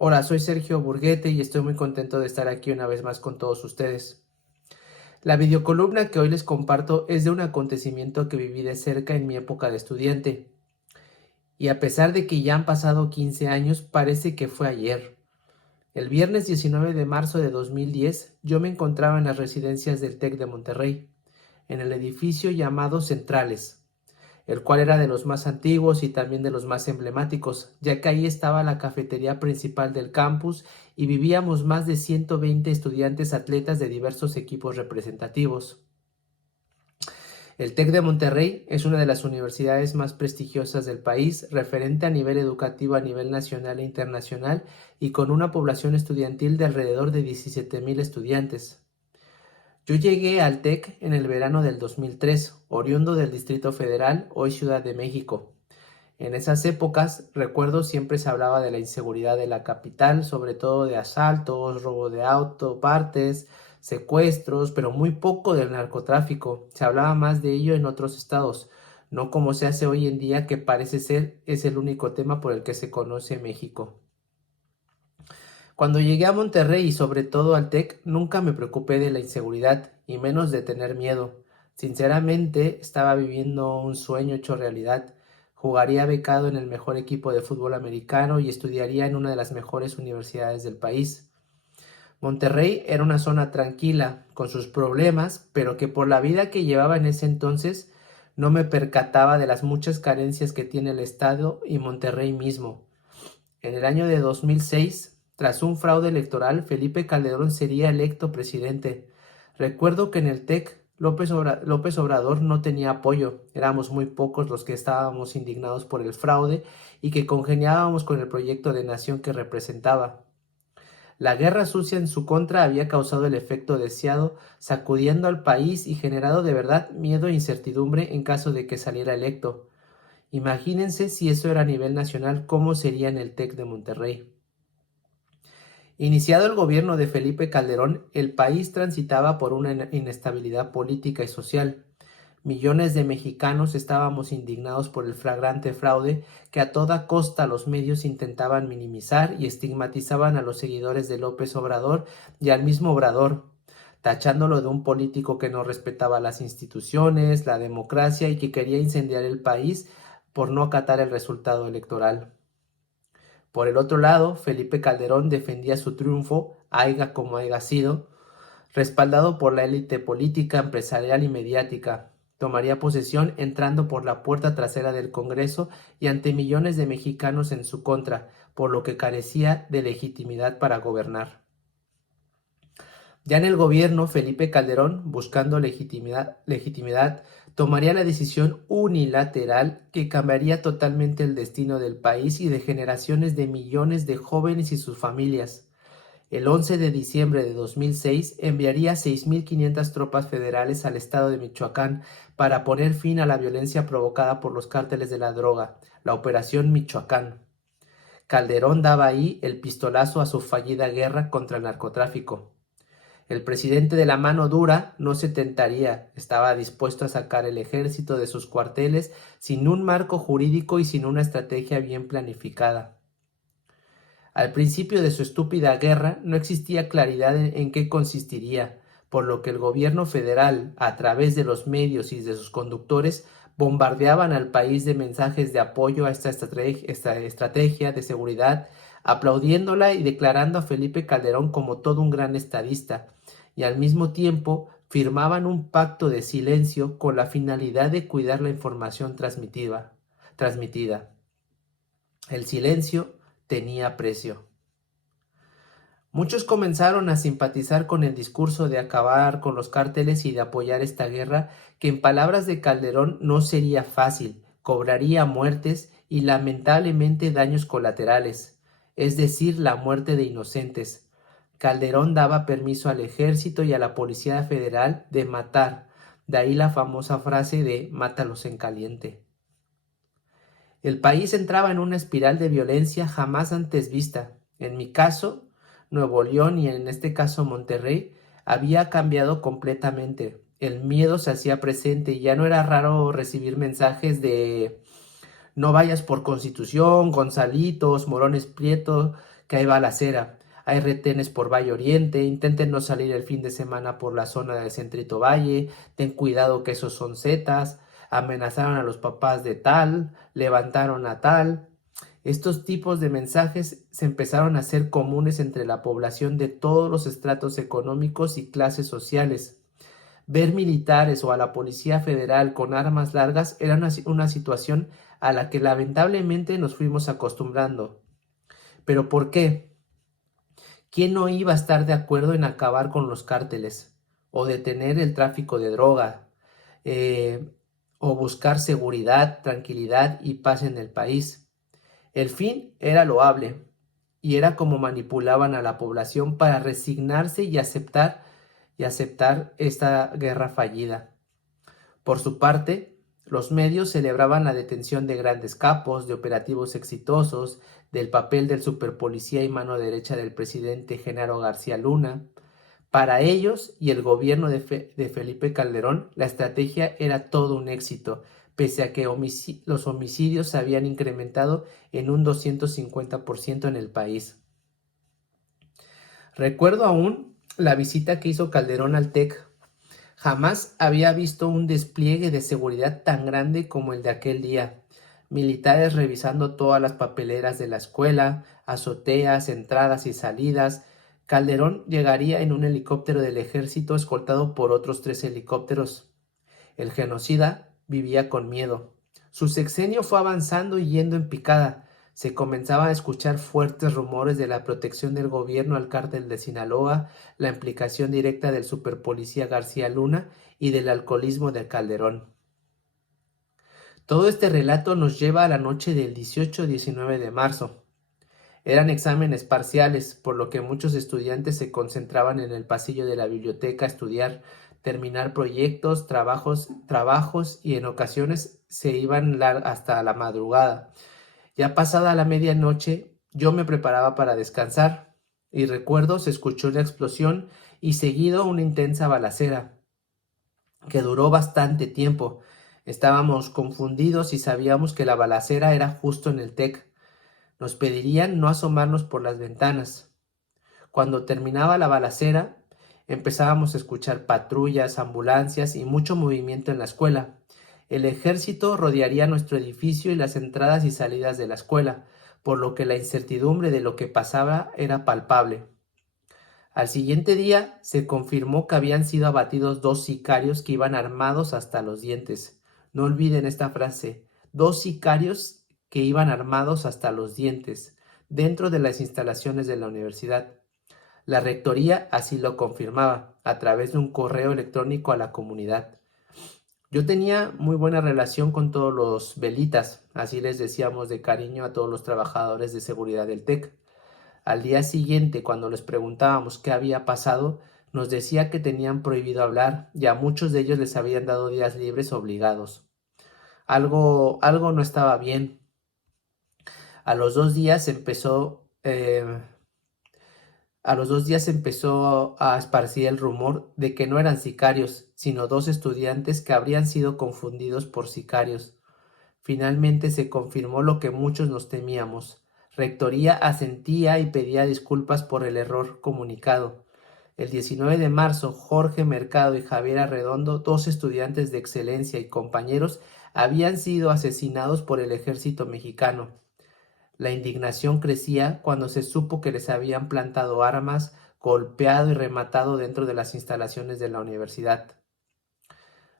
Hola, soy Sergio Burguete y estoy muy contento de estar aquí una vez más con todos ustedes. La videocolumna que hoy les comparto es de un acontecimiento que viví de cerca en mi época de estudiante. Y a pesar de que ya han pasado 15 años, parece que fue ayer. El viernes 19 de marzo de 2010, yo me encontraba en las residencias del TEC de Monterrey, en el edificio llamado Centrales, el cual era de los más antiguos y también de los más emblemáticos, ya que ahí estaba la cafetería principal del campus y vivíamos más de 120 estudiantes atletas de diversos equipos representativos. El TEC de Monterrey es una de las universidades más prestigiosas del país, referente a nivel educativo a nivel nacional e internacional y con una población estudiantil de alrededor de 17,000 estudiantes. Yo llegué al TEC en el verano del 2003, oriundo del Distrito Federal, hoy Ciudad de México. En esas épocas, recuerdo, siempre se hablaba de la inseguridad de la capital, sobre todo de asaltos, robo de auto, partes, secuestros, pero muy poco del narcotráfico. Se hablaba más de ello en otros estados, no como se hace hoy en día, que parece ser es el único tema por el que se conoce México. Cuando llegué a Monterrey y sobre todo al TEC, nunca me preocupé de la inseguridad y menos de tener miedo. Sinceramente, estaba viviendo un sueño hecho realidad. Jugaría becado en el mejor equipo de fútbol americano y estudiaría en una de las mejores universidades del país. Monterrey era una zona tranquila, con sus problemas, pero que por la vida que llevaba en ese entonces no me percataba de las muchas carencias que tiene el estado y Monterrey mismo. En el año de 2006, tras un fraude electoral, Felipe Calderón sería electo presidente. Recuerdo que en el TEC López Obrador no tenía apoyo, éramos muy pocos los que estábamos indignados por el fraude y que congeniábamos con el proyecto de nación que representaba. La guerra sucia en su contra había causado el efecto deseado, sacudiendo al país y generado de verdad miedo e incertidumbre en caso de que saliera electo. Imagínense si eso era a nivel nacional, cómo sería en el TEC de Monterrey. Iniciado el gobierno de Felipe Calderón, el país transitaba por una inestabilidad política y social. Millones de mexicanos estábamos indignados por el flagrante fraude que a toda costa los medios intentaban minimizar y estigmatizaban a los seguidores de López Obrador y al mismo Obrador, tachándolo de un político que no respetaba las instituciones, la democracia y que quería incendiar el país por no acatar el resultado electoral. Por el otro lado, Felipe Calderón defendía su triunfo, haiga como haiga sido, respaldado por la élite política, empresarial y mediática. Tomaría posesión entrando por la puerta trasera del Congreso y ante millones de mexicanos en su contra, por lo que carecía de legitimidad para gobernar. Ya en el gobierno, Felipe Calderón, buscando legitimidad, tomaría la decisión unilateral que cambiaría totalmente el destino del país y de generaciones de millones de jóvenes y sus familias. El 11 de diciembre de 2006 enviaría 6,500 tropas federales al estado de Michoacán para poner fin a la violencia provocada por los cárteles de la droga, la Operación Michoacán. Calderón daba ahí el pistolazo a su fallida guerra contra el narcotráfico. El presidente de la mano dura no se tentaría, estaba dispuesto a sacar el ejército de sus cuarteles sin un marco jurídico y sin una estrategia bien planificada. Al principio de su estúpida guerra no existía claridad en qué consistiría, por lo que el gobierno federal, a través de los medios y de sus conductores, bombardeaban al país de mensajes de apoyo a esta estrategia de seguridad, aplaudiéndola y declarando a Felipe Calderón como todo un gran estadista, y al mismo tiempo firmaban un pacto de silencio con la finalidad de cuidar la información transmitida. El silencio tenía precio. Muchos comenzaron a simpatizar con el discurso de acabar con los cárteles y de apoyar esta guerra, que en palabras de Calderón no sería fácil, cobraría muertes y lamentablemente daños colaterales, es decir, la muerte de inocentes. Calderón daba permiso al ejército y a la Policía Federal de matar, de ahí la famosa frase de mátalos en caliente. El país entraba en una espiral de violencia jamás antes vista. En mi caso, Nuevo León y en este caso Monterrey, había cambiado completamente. El miedo se hacía presente y ya no era raro recibir mensajes de no vayas por Constitución, Gonzalitos, Morones Prieto, que hay balacera, hay retenes por Valle Oriente, intenten no salir el fin de semana por la zona del Centrito Valle, ten cuidado que esos son zetas, amenazaron a los papás de tal, levantaron a tal. Estos tipos de mensajes se empezaron a hacer comunes entre la población de todos los estratos económicos y clases sociales. Ver militares o a la Policía Federal con armas largas era una situación a la que lamentablemente nos fuimos acostumbrando. ¿Pero por qué? ¿Quién no iba a estar de acuerdo en acabar con los cárteles? O detener el tráfico de droga, eh, o buscar seguridad, tranquilidad y paz en el país. El fin era loable, y era como manipulaban a la población para resignarse y aceptar esta guerra fallida. Por su parte, los medios celebraban la detención de grandes capos, de operativos exitosos, del papel del superpolicía y mano derecha del presidente Genaro García Luna. Para ellos y el gobierno de Felipe Calderón, la estrategia era todo un éxito, pese a que los homicidios se habían incrementado en un 250% en el país. Recuerdo aún la visita que hizo Calderón al TEC. Jamás había visto un despliegue de seguridad tan grande como el de aquel día. Militares revisando todas las papeleras de la escuela, azoteas, entradas y salidas. Calderón llegaría en un helicóptero del ejército escoltado por otros 3 helicópteros. El genocida vivía con miedo. Su sexenio fue avanzando y yendo en picada. Se comenzaban a escuchar fuertes rumores de la protección del gobierno al cártel de Sinaloa, la implicación directa del superpolicía García Luna y del alcoholismo de Calderón. Todo este relato nos lleva a la noche del 18-19 de marzo. Eran exámenes parciales, por lo que muchos estudiantes se concentraban en el pasillo de la biblioteca a estudiar, terminar proyectos, trabajos y en ocasiones se iban hasta la madrugada. Ya pasada la medianoche, yo me preparaba para descansar y recuerdo se escuchó una explosión y seguido una intensa balacera que duró bastante tiempo. Estábamos confundidos y sabíamos que la balacera era justo en el TEC. Nos pedirían no asomarnos por las ventanas. Cuando terminaba la balacera, empezábamos a escuchar patrullas, ambulancias y mucho movimiento en la escuela. El ejército rodearía nuestro edificio y las entradas y salidas de la escuela, por lo que la incertidumbre de lo que pasaba era palpable. Al siguiente día se confirmó que habían sido abatidos 2 sicarios que iban armados hasta los dientes. No olviden esta frase, 2 sicarios que iban armados hasta los dientes, dentro de las instalaciones de la universidad. La rectoría así lo confirmaba, a través de un correo electrónico a la comunidad. Yo tenía muy buena relación con todos los velitas, así les decíamos de cariño a todos los trabajadores de seguridad del TEC. Al día siguiente, cuando les preguntábamos qué había pasado, nos decía que tenían prohibido hablar y a muchos de ellos les habían dado días libres obligados. Algo no estaba bien. A los 2 días empezó a esparcir el rumor de que no eran sicarios, sino 2 estudiantes que habrían sido confundidos por sicarios. Finalmente se confirmó lo que muchos nos temíamos. Rectoría asentía y pedía disculpas por el error comunicado. El 19 de marzo, Jorge Mercado y Javier Arredondo, 2 estudiantes de excelencia y compañeros, habían sido asesinados por el ejército mexicano. La indignación crecía cuando se supo que les habían plantado armas, golpeado y rematado dentro de las instalaciones de la universidad.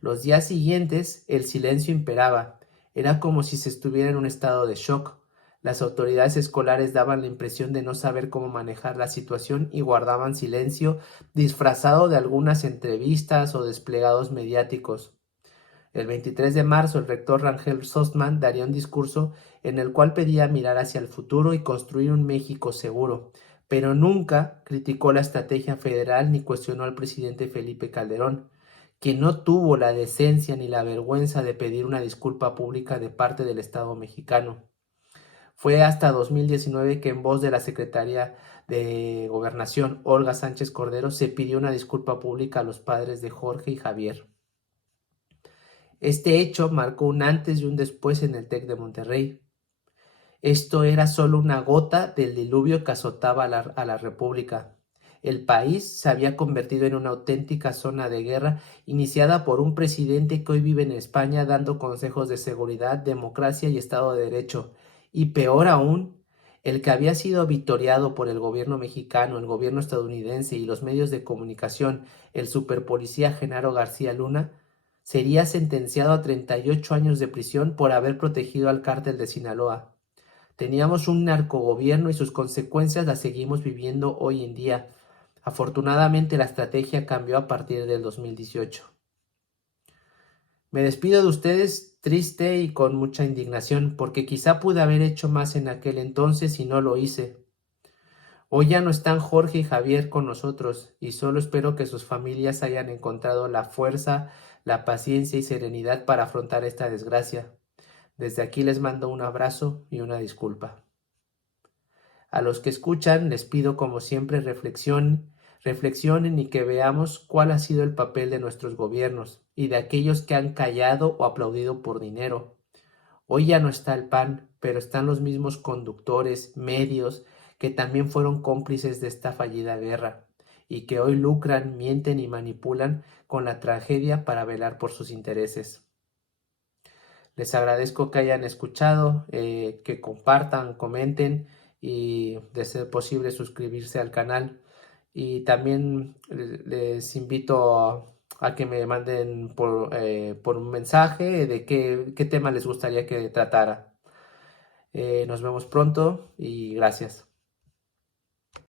Los días siguientes, el silencio imperaba. Era como si se estuviera en un estado de shock. Las autoridades escolares daban la impresión de no saber cómo manejar la situación y guardaban silencio, disfrazado de algunas entrevistas o desplegados mediáticos. El 23 de marzo, el rector Rangel Sostman daría un discurso en el cual pedía mirar hacia el futuro y construir un México seguro, pero nunca criticó la estrategia federal ni cuestionó al presidente Felipe Calderón, que no tuvo la decencia ni la vergüenza de pedir una disculpa pública de parte del Estado mexicano. Fue hasta 2019 que en voz de la secretaria de Gobernación, Olga Sánchez Cordero, se pidió una disculpa pública a los padres de Jorge y Javier. Este hecho marcó un antes y un después en el TEC de Monterrey. Esto era solo una gota del diluvio que azotaba a la República. El país se había convertido en una auténtica zona de guerra iniciada por un presidente que hoy vive en España dando consejos de seguridad, democracia y Estado de Derecho. Y peor aún, el que había sido victoriado por el gobierno mexicano, el gobierno estadounidense y los medios de comunicación, el superpolicía Genaro García Luna, sería sentenciado a 38 años de prisión por haber protegido al cártel de Sinaloa. Teníamos un narcogobierno y sus consecuencias las seguimos viviendo hoy en día. Afortunadamente la estrategia cambió a partir del 2018. Me despido de ustedes triste y con mucha indignación, porque quizá pude haber hecho más en aquel entonces y no lo hice. Hoy ya no están Jorge y Javier con nosotros, y solo espero que sus familias hayan encontrado la fuerza, la paciencia y serenidad para afrontar esta desgracia. Desde aquí les mando un abrazo y una disculpa. A los que escuchan les pido como siempre reflexionen y que veamos cuál ha sido el papel de nuestros gobiernos y de aquellos que han callado o aplaudido por dinero. Hoy ya no está el PAN, pero están los mismos conductores, medios, que también fueron cómplices de esta fallida guerra y que hoy lucran, mienten y manipulan con la tragedia para velar por sus intereses. Les agradezco que hayan escuchado, que compartan, comenten y de ser posible suscribirse al canal. Y también les invito a que me manden por un mensaje de qué tema les gustaría que tratara. Nos vemos pronto y gracias.